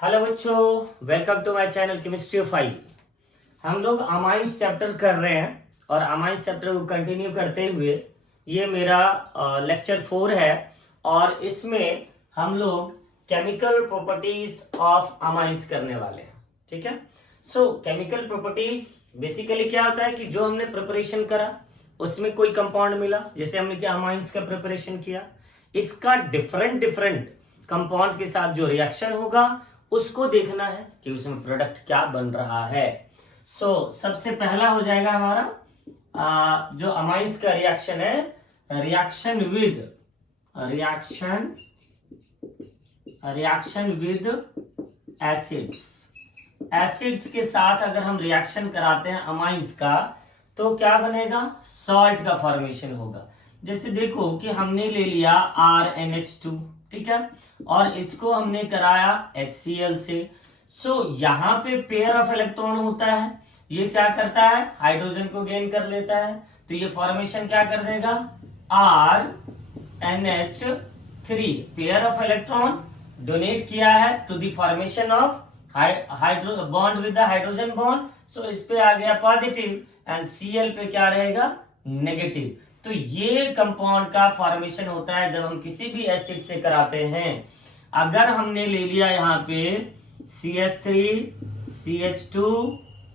Hello बच्चों, welcome to my channel chemistry of five. हम लोग अमाइंस चैप्टर कर रहे हैं और अमाइंस चैप्टर को कंटिन्यू करते हुए ये मेरा लेक्चर 4 है और इसमें हम लोग केमिकल प्रॉपर्टीज ऑफ अमाइंस करने वाले हैं। ठीक है। सो केमिकल प्रॉपर्टीज बेसिकली क्या होता है कि जो हमने प्रिपरेशन करा उसमें कोई कंपाउंड मिला, जैसे हमने क्या अमाइंस का प्रिपरेशन किया, इसका डिफरेंट डिफरेंट कंपाउंड के साथ जो रिएक्शन होगा उसको देखना है कि उसमें प्रोडक्ट क्या बन रहा है। सबसे पहला हो जाएगा हमारा जो अमाइंस का रिएक्शन है, रिएक्शन विद एसिड्स। एसिड्स के साथ अगर हम रिएक्शन कराते हैं अमाइंस का तो क्या बनेगा, सॉल्ट का फॉर्मेशन होगा। जैसे देखो कि हमने ले लिया RnH2, ठीक है, और इसको हमने कराया HCl से। यहाँ पे पेयर ऑफ इलेक्ट्रॉन होता है, ये क्या करता है, हाइड्रोजन को गेन कर लेता है, तो ये फॉर्मेशन क्या कर देगा, RnH3, pair of electron donate किया है to the formation of bond with the hydrogen bond. इस पे आ गया पॉजिटिव एंड Cl पे क्या रहेगा, नेगेटिव। तो ये कंपाउंड का फॉर्मेशन होता है जब हम किसी भी एसिड से कराते हैं। अगर हमने ले लिया यहाँ पे CH3 CH2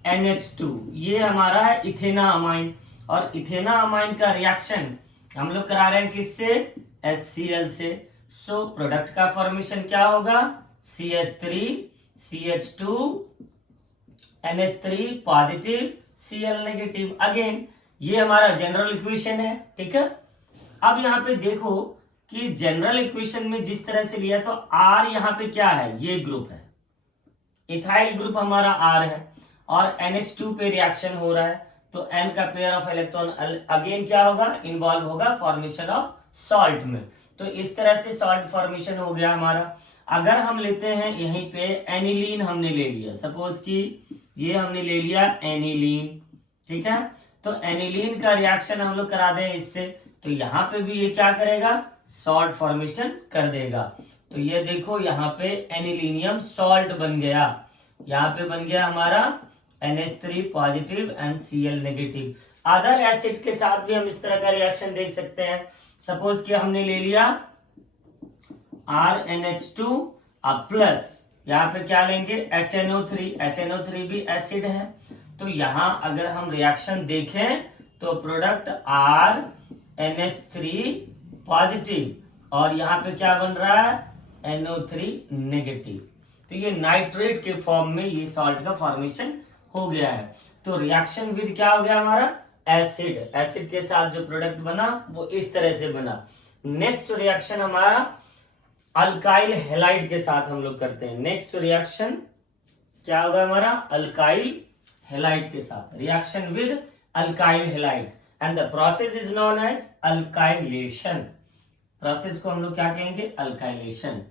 NH2, ये हमारा है इथेना अमाइन, और इथेना अमाइन का रिएक्शन हम लोग करा रहे हैं किससे, HCl से। प्रोडक्ट का फॉर्मेशन क्या होगा, CH3 CH2 NH3 positive Cl negative. Again ये हमारा जनरल इक्वेशन है, ठीक है। अब यहाँ पे देखो कि जनरल इक्वेशन में जिस तरह से लिया तो R यहाँ पे क्या है, ये ग्रुप है, इथाइल ग्रुप हमारा R है, और NH2 पे रिएक्शन हो रहा है तो N का पेयर ऑफ इलेक्ट्रॉन अगेन क्या होगा, इन्वॉल्व होगा फॉर्मेशन ऑफ सॉल्ट में। तो इस तरह से सॉल्ट फॉर्मेशन हो गया हमारा। अगर हम लेते हैं यहीं पे एनिलीन हमने ले लिया, सपोज कि ये हमने ले लिया एनिलीन, ठीक है, तो एनिलीन का रिएक्शन हम लोग करा दें इससे, तो यहाँ पे भी ये क्या करेगा, सॉल्ट फॉर्मेशन कर देगा। तो ये देखो यहाँ पे एनिलीनियम सॉल्ट बन गया, यहाँ पे बन गया हमारा NH3 positive and Cl negative. Other acid के साथ भी हम इस तरह का रिएक्शन देख सकते हैं। सपोज कि हमने ले लिया RnH2 अब प्लस यहाँ पे क्या लेंगे, HNO3 भी एसिड है। तो यहां अगर हम रिएक्शन देखें तो प्रोडक्ट RnH3 पॉजिटिव और यहाँ पे क्या बन रहा है, NO3 नेगेटिव। तो ये नाइट्रेट के फॉर्म में ये सॉल्ट का फॉर्मेशन हो गया है। तो रिएक्शन विद क्या हो गया हमारा, एसिड के साथ जो प्रोडक्ट बना वो इस तरह से बना। नेक्स्ट रिएक्शन हमारा अल्काइल हैलाइड के साथ हम लोग करते हैं। नेक्स्ट रिएक्शन क्या होगा हमारा, अल्काइल हैलाइड के साथ, reaction with alkyl halide, and the process is known as alkylation. Process को हम लोग क्या कहेंगे, अल्काइलेशन।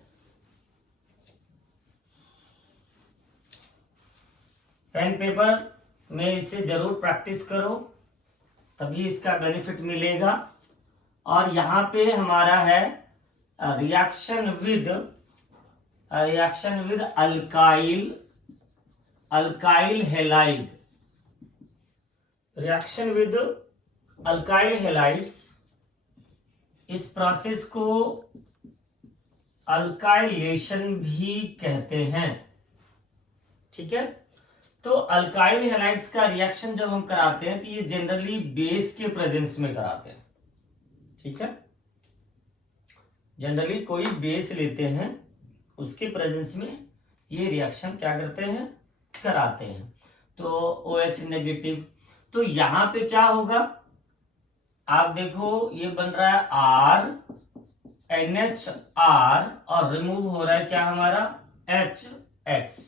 पेन पेपर में इसे जरूर प्रैक्टिस करो, तभी इसका बेनिफिट मिलेगा। और यहां पे हमारा है reaction with alkyl halide. Reaction with alkyl halides, इस प्रोसेस को अल्काइलेशन भी कहते हैं, ठीक है। तो अल्काइल हैलाइड्स का रिएक्शन जब हम कराते हैं तो ये जनरली बेस के प्रेजेंस में कराते हैं, ठीक है। जनरली कोई बेस लेते हैं उसके प्रेजेंस में ये रिएक्शन क्या करते हैं, कराते हैं। तो OH नेगेटिव, तो यहां पे क्या होगा, आप देखो ये बन रहा है RNHR और रिमूव हो रहा है क्या हमारा, HX।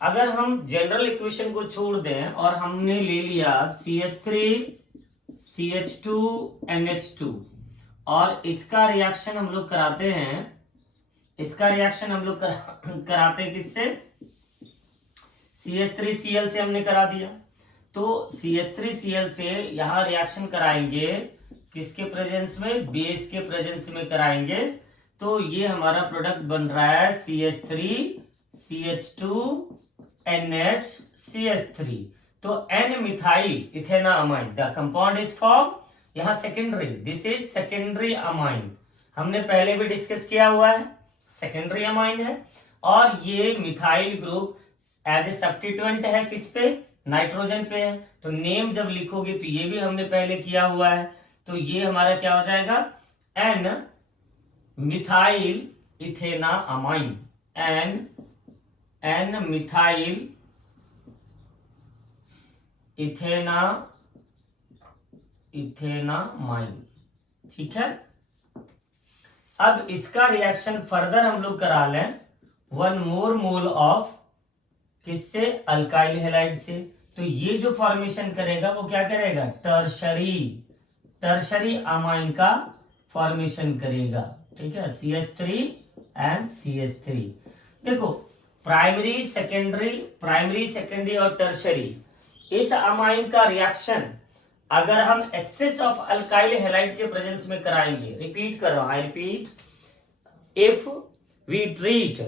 अगर हम जनरल इक्वेशन को छोड़ दें और हमने ले लिया CH3 CH2 NH2 और इसका रिएक्शन हम लोग कराते हैं, इसका रिएक्शन हम लोग कराते हैं किससे, CH3Cl से हमने करा दिया। तो CH3Cl से यहां रिएक्शन कराएंगे किसके प्रेजेंस में, बेस के प्रेजेंस में कराएंगे। तो ये हमारा प्रोडक्ट बन रहा है CH3 CH2NH CH3। तो N methyl ethanamine, the compound is form, यहां secondary, this is secondary amine, हमने पहले भी डिस्कस किया हुआ है, सेकेंडरी अमाइन है। और ये methyl group as a substituent है किस पे, नाइट्रोजन पे है। तो नेम जब लिखोगे तो ये भी हमने पहले किया हुआ है, तो ये हमारा क्या हो जाएगा, N methyl ethanamine, N methyl ethanamine. ठीक है, अब इसका रिएक्शन फर्दर हम लोग करा लें, 1 मोर मोल ऑफ किससे, अल्काइल हैलाइड से। तो ये जो फॉर्मेशन करेगा वो क्या करेगा, टर्शरी अमाइन का फॉर्मेशन करेगा। ठीक है, CH3 एंड CH3। देखो प्राइमरी सेकेंडरी और टर्शरी, इस अमाइन का रिएक्शन अगर हम एक्सेस ऑफ अल्काइल हैलाइड के प्रेजेंस में कराएंगे, रिपीट कर रहा हूं, I repeat, if we treat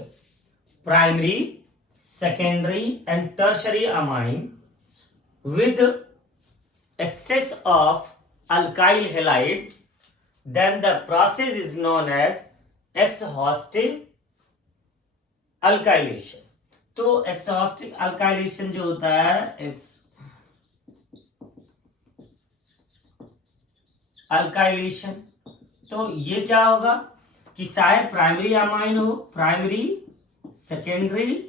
primary secondary and tertiary amines with excess of alkyl halide, then the process is known as exhaustive alkylation। तो exhaustive alkylation जो होता है, alkylation, तो ये क्या होगा कि चाहे प्राइमरी अमाइन हो, प्राइमरी सेकेंडरी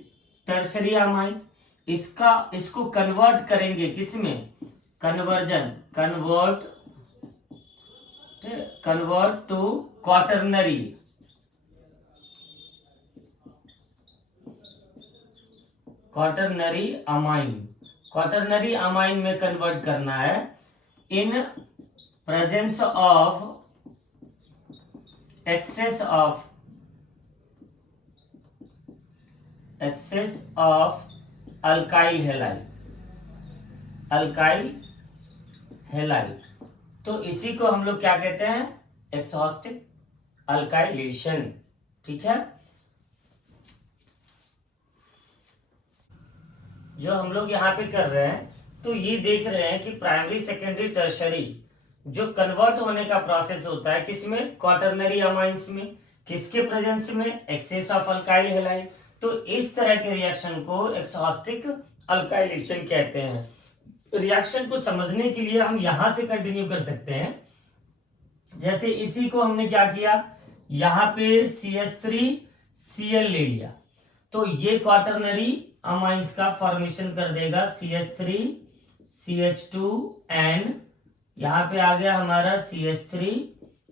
टर्शरी अमाइन, इसको कन्वर्ट करेंगे किसमें, कन्वर्ट टू क्वाटरनरी अमाइन में कन्वर्ट करना है in presence of excess of alkyl halide। तो इसी को हम लोग क्या कहते हैं, एक्सॉस्टिव अल्काइलेशन। ठीक है, जो हम लोग यहाँ पे कर रहे हैं, तो ये देख रहे हैं कि प्राइमरी सेकेंडरी टर्शरी जो कन्वर्ट होने का प्रोसेस होता है किसमें, क्वाटरनरी अमाइंस में, किसके प्रेजेंस में, एक्सेस ऑफ अल्काइल हैलाइड। तो इस तरह के रिएक्शन को एक्सॉस्टिक अल्काइलेशन कहते हैं। रिएक्शन को समझने के लिए हम यहां से कंटिन्यू कर सकते हैं, जैसे इसी को हमने क्या किया, यहां पे CH3Cl ले लिया, तो ये क्वाटरनरी अमाइंस का फॉर्मेशन कर देगा, CH3CH2N, यहां पे आ गया हमारा CH3,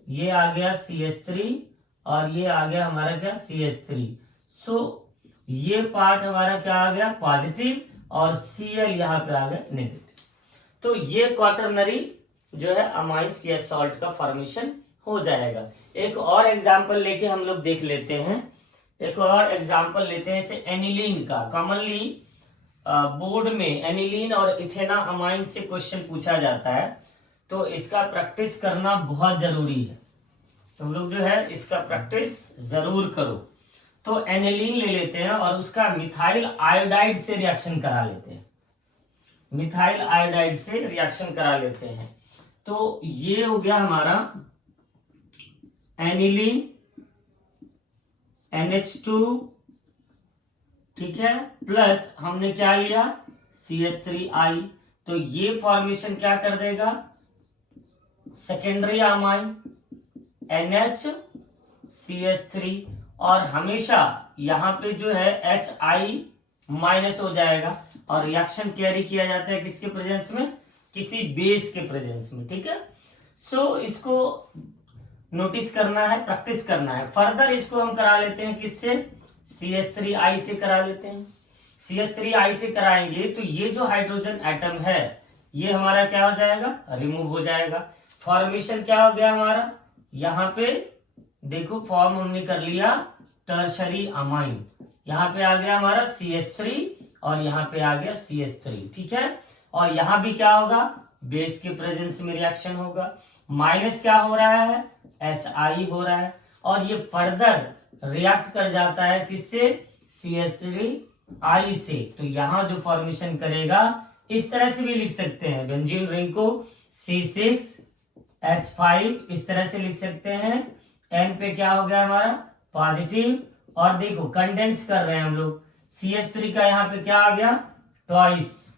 ये आ गया CH3 और ये आ गया हमारा क्या, CH3। सो ये पार्ट हमारा क्या आ गया, पॉजिटिव, और Cl यहां पे आ गया नेगेटिव। तो ये क्वाटरनरी जो है अमाइंस या सॉल्ट का फॉर्मेशन हो जाएगा। एक और एग्जांपल लेके हम लोग देख लेते हैं, एक और एग्जांपल लेते हैं, जैसे एनिलीन का। कॉमनली बोर्ड में एनिलीन और इथेना अमाइन से क्वेश्चन पूछा जाता है, तो इसका प्रैक्टिस करना बहुत जरूरी है। तुम लोग जो है इसका प्रैक्टिस जरूर करो। तो एनिलीन ले लेते हैं और उसका मिथाइल आयोडाइड से रिएक्शन करा लेते हैं, मिथाइल आयोडाइड से रिएक्शन करा लेते हैं। तो ये हो गया हमारा एनिलीन NH2, ठीक है, प्लस हमने क्या लिया, CH3I। तो ये फॉर्मेशन क्या कर देगा, सेकेंडरी अमाइन NHCH3, और हमेशा यहां पे जो है HI माइनस हो जाएगा, और रिएक्शन कैरी किया जाता है किसके प्रेजेंस में, किसी बेस के प्रेजेंस में। ठीक है, सो इसको नोटिस करना है, प्रैक्टिस करना है। फर्दर इसको हम करा लेते हैं किससे, CH3I से करा लेते हैं। CH3I से कराएंगे तो ये जो हाइड्रोजन एटम है ये हमारा क्या हो जाएगा, रिमूव हो जाएगा। फॉर्मेशन क्या हो गया हमारा, यहां पे देखो फॉर्म हमने कर लिया टर्शरी अमाइन, यहां पे आ गया हमारा CH3 और यहां पे आ गया CH3। ठीक है, और यहां भी क्या होगा, बेस के प्रेजेंस में रिएक्शन होगा, माइनस क्या हो रहा है, HI हो रहा है, और ये फर्दर रिएक्ट कर जाता है किससे, CH3 से, तो यहां जो फॉर्मेशन करेगा इस तरह से भी लिख सकते हैं बेंजीन रिंग को C6H5 इस तरह से लिख सकते हैं। N पे क्या हो गया हमारा पॉजिटिव, और देखो कंडेंस कर रहे हैं हम लोग, CH3 का यहाँ पे क्या आ गया ट्वाइस,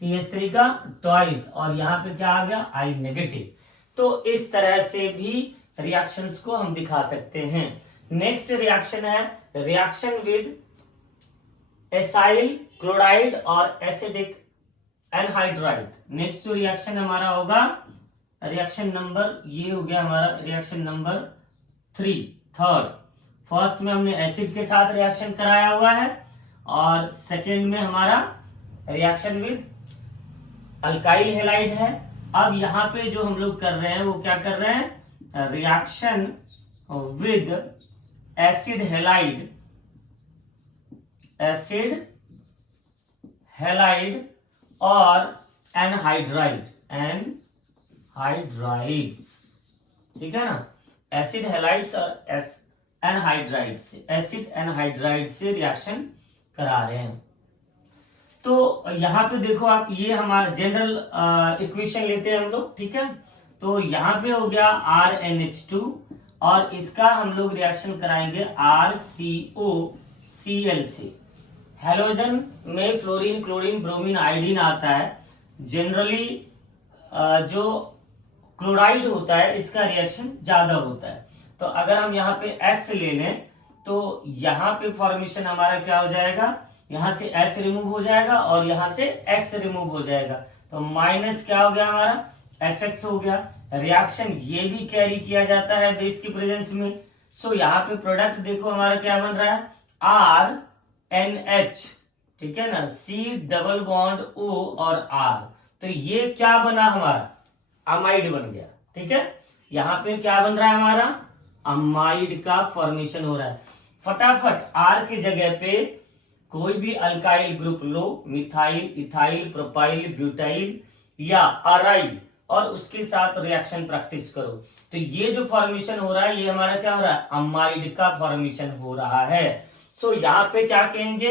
CH3 का ट्वाइस, और यहाँ पे क्या आ गया I नेगेटिव। तो इस तरह से भी रिएक्शंस को हम दिखा सकते हैं। नेक्स्ट रिएक्शन है रिएक्शन विद एसाइल क्लोराइड और एसिडिक एनहाइड्राइड। नेक्स्ट जो रिएक्शन हमारा होगा रिएक्शन नंबर, ये हो गया हमारा रिएक्शन नंबर 3। फर्स्ट में हमने एसिड के साथ रिएक्शन कराया हुआ है, और सेकेंड में हमारा रिएक्शन विद अल्काइल हैलाइड है। अब यहाँ पे जो हम लोग कर रहे हैं वो क्या कर रहे हैं, reaction with acid halide, acid halide और एनहाइड्राइड, एनहाइड्राइड्स, ठीक है ना, एसिड हैलाइड्स और एनहाइड्राइड से, एसिड एनहाइड्राइड से रिएक्शन करा रहे हैं। तो यहाँ पे देखो आप, ये हमारा जनरल इक्वेशन लेते हैं हम लोग, ठीक है। तो यहाँ पे हो गया RNH2 और इसका हम लोग रिएक्शन कराएंगे RCOCl से। हेलोजन में फ्लोरीन, क्लोरीन, ब्रोमीन, आयोडीन आता है। जनरली जो क्लोराइड होता है इसका रिएक्शन ज्यादा होता है। तो अगर हम यहाँ पे X ले लें तो यहाँ पे फॉर्मेशन हमारा क्या हो जाएगा, यहाँ से H रिमूव हो जाएगा और यहाँ से X रिमूव हो जाएगा, तो माइनस क्या हो गया हमारा HX हो गया। रिएक्शन ये भी कैरी किया जाता है बेस की प्रेजेंस में। सो यहाँ पे प्रोडक्ट देखो हमारा क्या बन रहा है RNH, ठीक है ना, C डबल बॉन्ड O और R, तो ये क्या बना हमारा अमाइड बन गया, ठीक है। यहाँ पे क्या बन रहा है हमारा अमाइड का फॉर्मेशन हो रहा है। फटाफट R की जगह पे कोई भी अल्काइल ग्रुप लो, मिथाइल, इथाइल, प्रोपाइल, ब्यूटाइल या अराइल, और उसके साथ रिएक्शन प्रैक्टिस करो। तो ये जो फॉर्मेशन हो रहा है ये हमारा क्या हो रहा है अमाइड का फॉर्मेशन हो रहा है। सो यहाँ पे क्या कहेंगे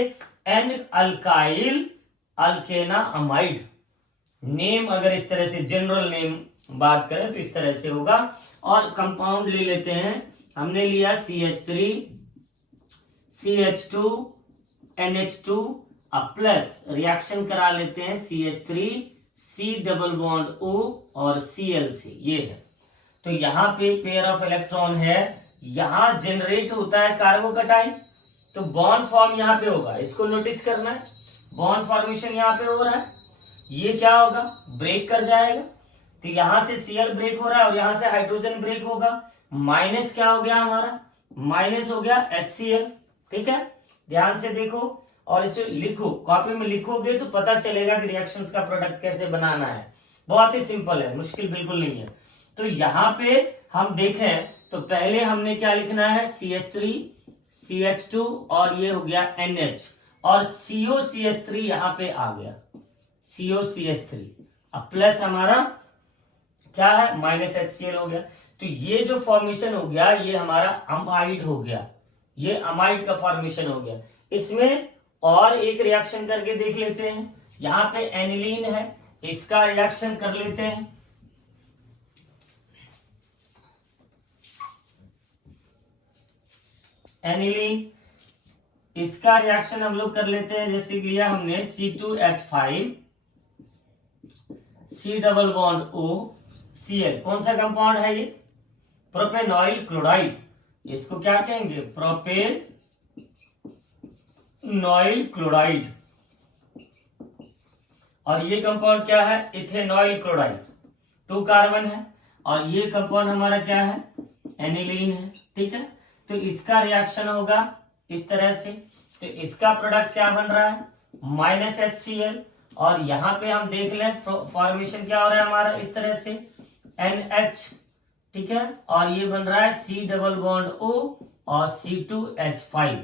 एन अल्काइल अल्केना अमाइड। नेम अगर इस तरह से जनरल नेम बात करें तो इस तरह से होगा। और कंपाउंड ले लेते हैं, हमने लिया CH3 CH2 NH2 अब प्लस रिएक्शन करा लेते हैं CH3 C double bond O और Cl से, ये है। तो यहाँ पे पेयर ऑफ इलेक्ट्रॉन है, यहां जनरेट होता है कार्बोकटाइन, तो बॉन्ड फॉर्म यहाँ पे होगा, इसको नोटिस करना है। बॉन्ड फॉर्मेशन यहाँ पे हो रहा है, ये क्या होगा ब्रेक कर जाएगा, तो यहां से Cl ब्रेक हो रहा है और यहां से हाइड्रोजन ब्रेक होगा। माइनस क्या हो गया हमारा, माइनस हो गया HCl, ठीक है। ध्यान से देखो और इसे लिखो, कॉपी में लिखोगे तो पता चलेगा कि रिएक्शंस का प्रोडक्ट कैसे बनाना है। बहुत ही सिंपल है, मुश्किल बिल्कुल नहीं है। तो यहाँ पे हम देखें तो पहले हमने क्या लिखना है CH3 CH2 और ये हो गया NH और COCH3 यहाँ पे आ गया COCH3, अब प्लस हमारा क्या है माइनस HCl हो गया। तो ये जो फॉर्मेशन हो गया ये हमारा अमाइड हो गया, ये अमाइड का फॉर्मेशन हो गया। इसमें और एक रिएक्शन करके देख लेते हैं, यहाँ पे एनिलीन है, इसका रिएक्शन कर लेते हैं। एनिलीन, इसका रिएक्शन हम लोग कर लेते हैं। जैसे लिया हमने C2H5 C double bond O Cl, कौन सा कंपाउंड है ये प्रोपेनॉइल क्लोराइड, इसको क्या कहेंगे प्रोपेनॉइल क्लोराइड। और ये कंपाउंड क्या है इथेनॉइल क्लोराइड, 2 कार्बन है, और ये कंपाउंड हमारा क्या है एनिलीन है, ठीक है। तो इसका रिएक्शन होगा इस तरह से, तो इसका प्रोडक्ट क्या बन रहा है माइनस HCl, और यहां पे हम देख लें फॉर्मेशन क्या हो रहा है हमारा इस तरह से NH, ठीक है, और ये बन रहा है C डबल बॉन्ड O और C2H5,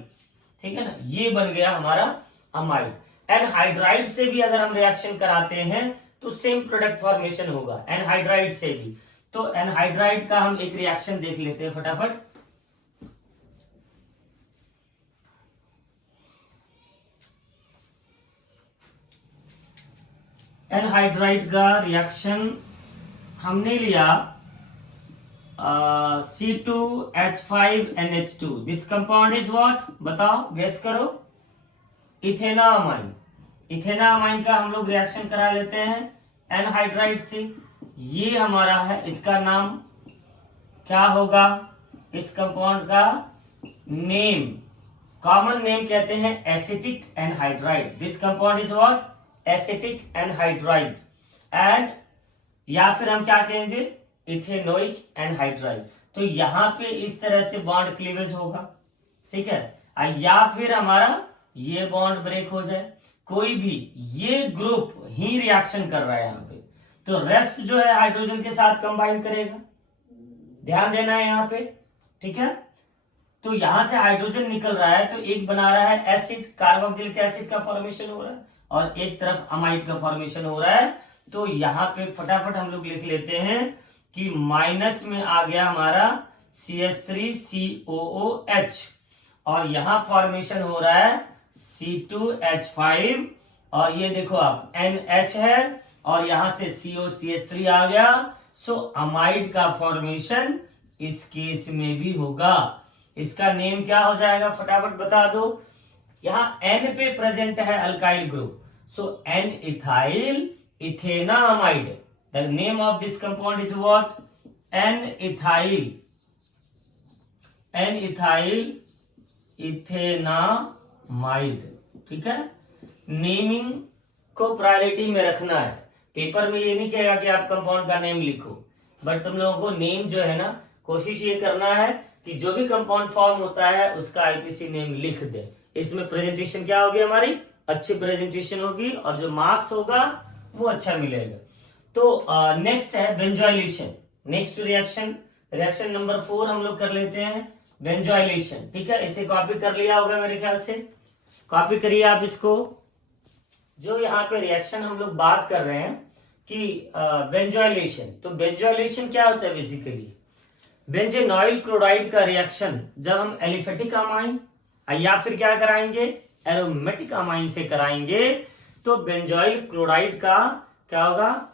ठीक है ना, ये बन गया हमारा अमाइड। एनहाइड्राइड से भी अगर हम रिएक्शन कराते हैं तो सेम प्रोडक्ट फॉर्मेशन होगा एनहाइड्राइड से भी। तो एनहाइड्राइड का हम एक रिएक्शन देख लेते हैं फटाफट। एनहाइड्राइड का रिएक्शन हमने लिया C2H5NH2, this compound is what, बताओ, गेस करो, इथेनामाइन। इथेनामाइन का हम लोग रिएक्शन करा लेते हैं एनहाइड्राइड से। ये हमारा है, इसका नाम क्या होगा, इस कंपाउंड का नेम, कॉमन नेम कहते हैं acetic anhydride. This compound is what, acetic anhydride. And या फिर हम क्या कहेंगे, इथेनोइक एनहाइड्राइड। तो यहां पे इस तरह से बॉन्ड क्लीवेज होगा, ठीक है, या फिर हमारा ये बॉन्ड ब्रेक हो जाए, कोई भी ये ग्रुप ही रिएक्शन कर रहा है यहाँ पे, तो रेस्ट जो है हाइड्रोजन के साथ कंबाइन करेगा, ध्यान देना है यहाँ पे, ठीक है। तो यहां से हाइड्रोजन निकल रहा है तो एक बना रहा है एसिड, कार्बोक्सिलिक एसिड का फॉर्मेशन हो रहा है, और एक तरफ अमाइड का फॉर्मेशन हो रहा है। तो यहाँ पे फटाफट हम लोग लिख लेते हैं कि माइनस में आ गया हमारा CH3COOH, और यहां फॉर्मेशन हो रहा है C2H5, और ये देखो आप NH है, और यहां से COCH3 आ गया। सो अमाइड का फॉर्मेशन इस केस में भी होगा। इसका नेम क्या हो जाएगा, फटाफट बता दो। यहां N पे प्रेजेंट है alkyl group, so N ethyl ethanamide. The name of this compound is what, N ethyl ethanamide, ठीक है। नेमिंग को प्रायोरिटी में रखना है, पेपर में ये नहीं कहेगा कि आप कंपाउंड का नेम लिखो, बट तुम लोगों को नेम जो है ना, कोशिश ये करना है कि जो भी कंपाउंड फॉर्म होता है उसका आईपीसी नेम लिख दे। इसमें प्रेजेंटेशन क्या होगी हमारी, अच्छी प्रेजेंटेशन होगी, और जो मार्क्स होगा वो अच्छा मिलेगा। तो नेक्स्ट है benzoylation, next reaction, reaction number 4 हम लोग कर लेते हैं, बेंजोइलेशन, ठीक है। इसे कॉपी कर लिया होगा मेरे ख्याल से, कॉपी करिए आप इसको। जो यहाँ पे रिएक्शन हम लोग बात कर रहे हैं कि बेंजोइलेशन, तो बेंजोइलेशन क्या होता है बेसिकली, बेंजेनॉइल क्लोराइड का रिएक्शन जब हम एलिफेटिक अमाइन या फिर क्या कराएंगे, एरोमेटिक अमाइन से कराएंगे, तो बेंजोइल क्लोराइड का क्या होगा,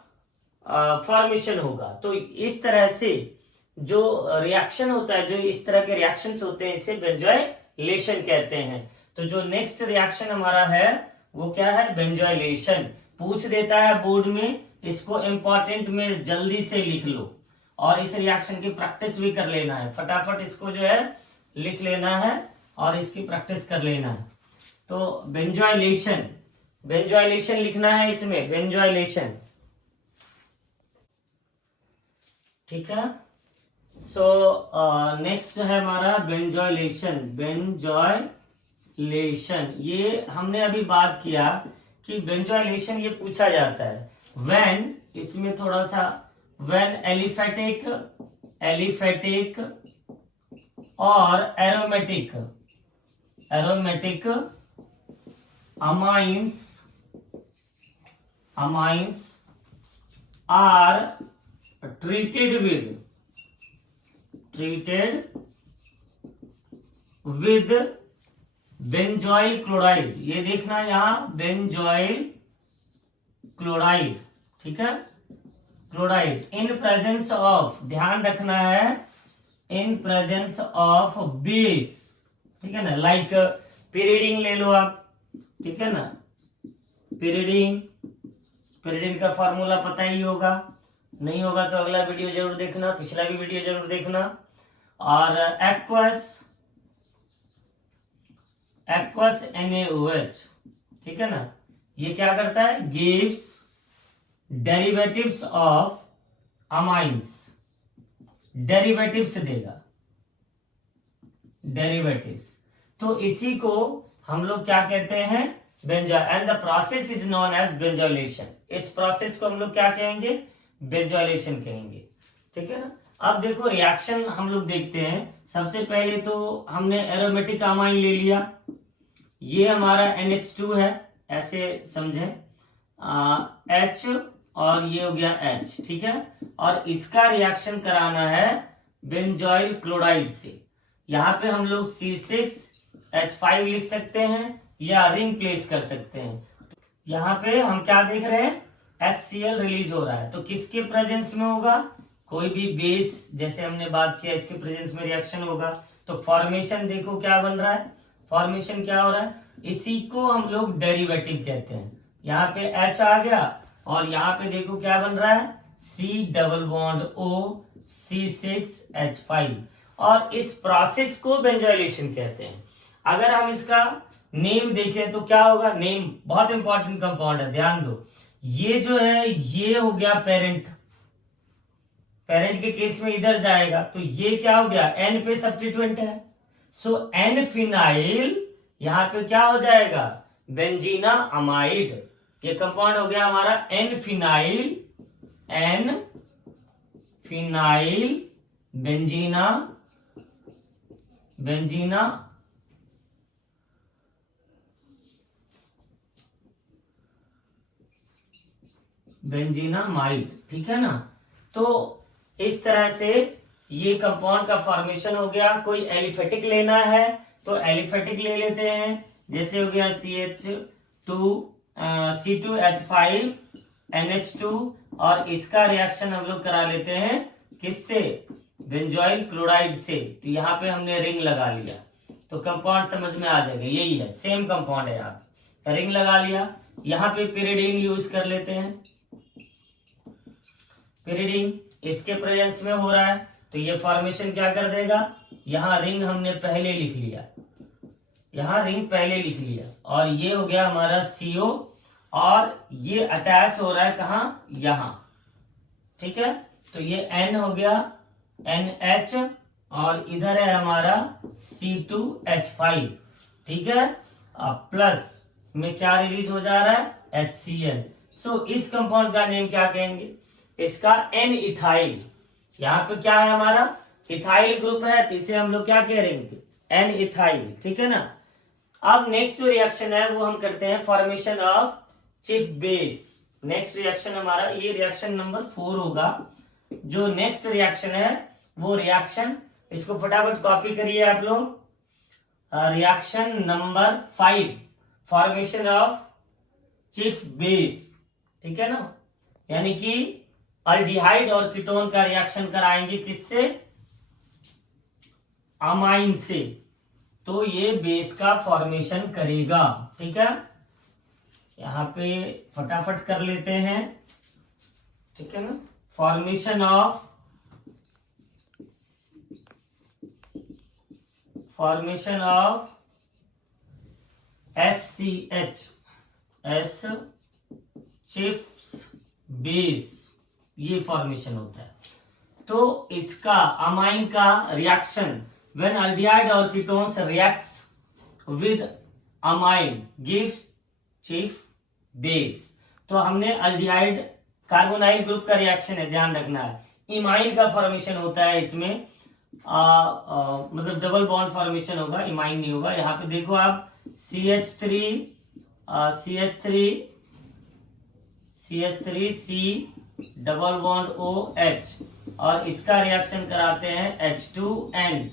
फॉर्मेशन होगा। तो इस तरह से जो रिएक्शन होता है, जो इस तरह के रिएक्शंस होते हैं, इसे बेंजोइलेशन कहते हैं। तो जो नेक्स्ट रिएक्शन हमारा है वो क्या है, बेंजोइलेशन। पूछ देता है बोर्ड में, इसको इंपॉर्टेंट में जल्दी से लिख लो, और इस रिएक्शन की प्रैक्टिस भी कर लेना है, फटाफट इसको जो है लिख लेना है और इसकी प्रैक्टिस कर लेना है। तो बेंजोइलेशन, बेंजोइलेशन लिखना है इसमें, बेंजोइलेशन, ठीक है। सो नेक्स्ट है हमारा बेंजोइलेशन, बेंजोइलेशन। ये हमने अभी बात किया कि बेंजोइलेशन ये पूछा जाता है व्हेन, इसमें थोड़ा सा, व्हेन एलिफेटिक और aromatic amines are treated with benzoyl chloride. ये देखना यहां बेंजोइल क्लोराइड, ठीक है, क्लोराइड इन प्रेजेंस ऑफ, ध्यान रखना है, इन प्रेजेंस ऑफ बेस, ठीक है ना, लाइक पिरिडीन ले लो आप, ठीक है ना, पिरिडीन, पिरिडीन का फॉर्मूला पता ही होगा, नहीं होगा तो अगला वीडियो जरूर देखना, पिछला भी वीडियो जरूर देखना। और एक्वस NaOH, ठीक है ना, ये क्या करता है, gives derivatives of amines, derivatives देगा, डेरिवेटिव्स। तो इसी को हम लोग क्या कहते हैं, benzo, and the process is known as benzoylation. इस प्रोसेस को हम लोग क्या कहेंगे, बेंजोइलेशन कहेंगे, ठीक है ना। अब देखो रिएक्शन हम लोग देखते हैं। सबसे पहले तो हमने एरोमेटिक अमाइन ले लिया, ये हमारा NH2 है, ऐसे समझे, H और ये हो गया H, ठीक है, और इसका रिएक्शन कराना है बेंजोइल क्लोराइड से। यहाँ पे हम लोग C6H5 लिख सकते हैं या रिंग प्लेस कर सकते हैं। यहाँ पे हम क्या देख रहे हैं, HCl रिलीज हो रहा है, तो किसके प्रेजेंस में होगा? कोई भी बेस, जैसे हमने बात किया, इसके प्रेजेंस में रिएक्शन होगा। तो फॉर्मेशन देखो क्या बन रहा है, फॉर्मेशन क्या हो रहा है, इसी को हम लोग डेरिवेटिव कहते हैं। यहाँ पे H आ गया और यहाँ पे देखो क्या बन रहा है, C double bond O C6H5, और इस प्रोसेस को बेंजोइलेशन कहते हैं। अगर हम इसका नेम देखें तो क्या होगा, नेम बहुत इंपॉर्टेंट कंपाउंड है, ध्यान दो। ये जो है ये हो गया पेरेंट, पेरेंट के केस में इधर जाएगा, तो ये क्या हो गया, N पे सब्स्टिट्यूएंट है, सो N फिनाइल यहां पे क्या हो जाएगा, बेंजीना अमाइड। ये कंपाउंड हो गया हमारा N फिनाइल बेंजीनामाइड, ठीक है ना। तो इस तरह से ये कंपाउंड का फॉर्मेशन हो गया। कोई एलिफेटिक लेना है तो एलिफेटिक ले लेते हैं, जैसे हो गया C2H5 NH2, और इसका रिएक्शन हम लोग करा लेते हैं किससे, बेंजोइल क्लोराइड से। तो यहाँ पे हमने रिंग लगा लिया, तो कंपाउंड समझ में आ जाएगा, यही है, सेम कंपाउंड है। यहाँ पे रिंग लगा लिया, यहाँ पे पिरिडीन यूज कर लेते हैं। पिरिडीन इसके प्रेजेंस में हो रहा है, तो ये फॉर्मेशन क्या कर देगा, यहाँ रिंग हमने पहले लिख लिया, यहाँ रिंग पहले लिख लिया, और ये हो गया हमारा CO, और ये अटैच हो रहा है कहाँ, यहाँ, ठीक है। तो ये N हो गया NH, और इधर है हमारा C2H5, ठीक है। अब प्लस में क्या रिलीज हो जा रहा है, HCl। सो इस कंपाउंड का नेम क्या कहेंगे, इसका N इथाइल। यहाँ पे क्या है हमारा, इथाइल ग्रुप है, तो इसे हम लोग क्या कह रहेंगे, N इथाइल, ठीक है ना। अब नेक्स्ट जो रिएक्शन है वो हम करते हैं formation of chief base. Next reaction हमारा ये रिएक्शन नंबर 4 होगा। जो नेक्स्ट रिएक्शन है वो रिएक्शन, इसको फटाफट कॉपी करिए आप लोग, reaction number 5, formation of chief base, ठीक है ना। यानी कि अल्डिहाइड और कीटोन का रिएक्शन कराएंगे किससे, अमाइन से, तो ये बेस का फॉर्मेशन करेगा, ठीक है। यहां पे फटाफट कर लेते हैं, ठीक है ना। फॉर्मेशन ऑफ SCH चिफ्स बेस, ये फॉर्मेशन होता है। तो इसका अमाइन का रिएक्शन व्हेन अल्डिहाइड और ketones reacts with amine gives chief base. तो हमने अल्डिहाइड कार्बोनाइल ग्रुप का रिएक्शन है, ध्यान रखना है। इमाइन का फॉर्मेशन होता है इसमें, मतलब डबल बॉन्ड फॉर्मेशन होगा, इमाइन नहीं होगा। यहाँ पे देखो आप CH3C डबल बॉन्ड OH, और इसका रिएक्शन कराते हैं H2N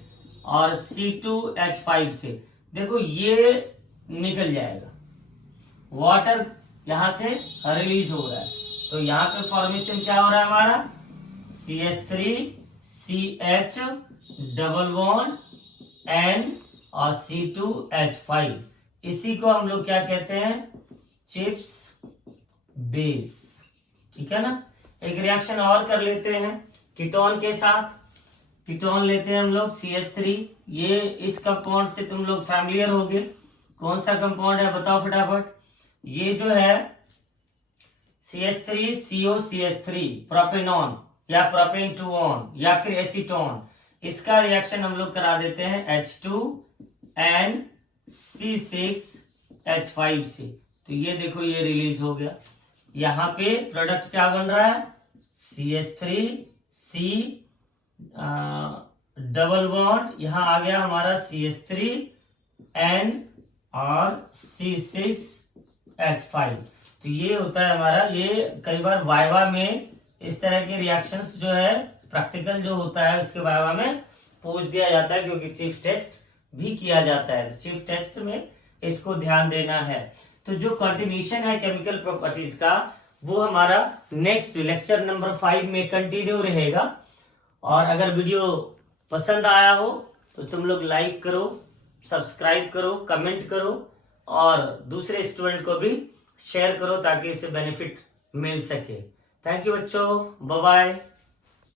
और C2H5 से। देखो ये निकल जाएगा, वाटर यहां से रिलीज हो रहा है, तो यहाँ पे फॉर्मेशन क्या हो रहा है हमारा, CH3CH डबल बॉन्ड N और C2H5, इसी को हम लोग क्या कहते हैं, चिप्स बेस, ठीक है ना। एक रिएक्शन और कर लेते हैं कीटोन के साथ। कीटोन लेते हैं हम लोग CH3, ये इस कंपाउंड से तुम लोग फैमिलियर होगे। कौन सा कंपाउंड है बताओ फटाफट, ये जो है CH3COCH3 प्रोपेनॉन या प्रोपेन 2ऑन या फिर एसीटोन, इसका रिएक्शन हम लोग करा देते हैं H2NC6H5 से। तो ये देखो ये रिलीज हो गया, यहाँ पे प्रोडक्ट क्या बन रहा है, CH3C डबल बॉन्ड, यहां आ गया हमारा CH3N और C6H5। तो ये होता है हमारा, ये कई बार वाइवा में इस तरह के रिएक्शंस जो है प्रैक्टिकल जो होता है उसके वाइवा में पूछ दिया जाता है, क्योंकि चीफ टेस्ट भी किया जाता है। तो चीफ टेस्ट में इसको ध्यान देना है। तो जो कंटिन्यूशन है केमिकल प्रॉपर्टीज का, वो हमारा नेक्स्ट लेक्चर नंबर 5 में कंटिन्यू रहेगा। और अगर वीडियो पसंद आया हो तो तुम लोग लाइक करो, सब्सक्राइब करो, कमेंट करो और दूसरे स्टूडेंट को भी शेयर करो ताकि इसे बेनिफिट मिल सके। थैंक यू बच्चों, बाय बाय।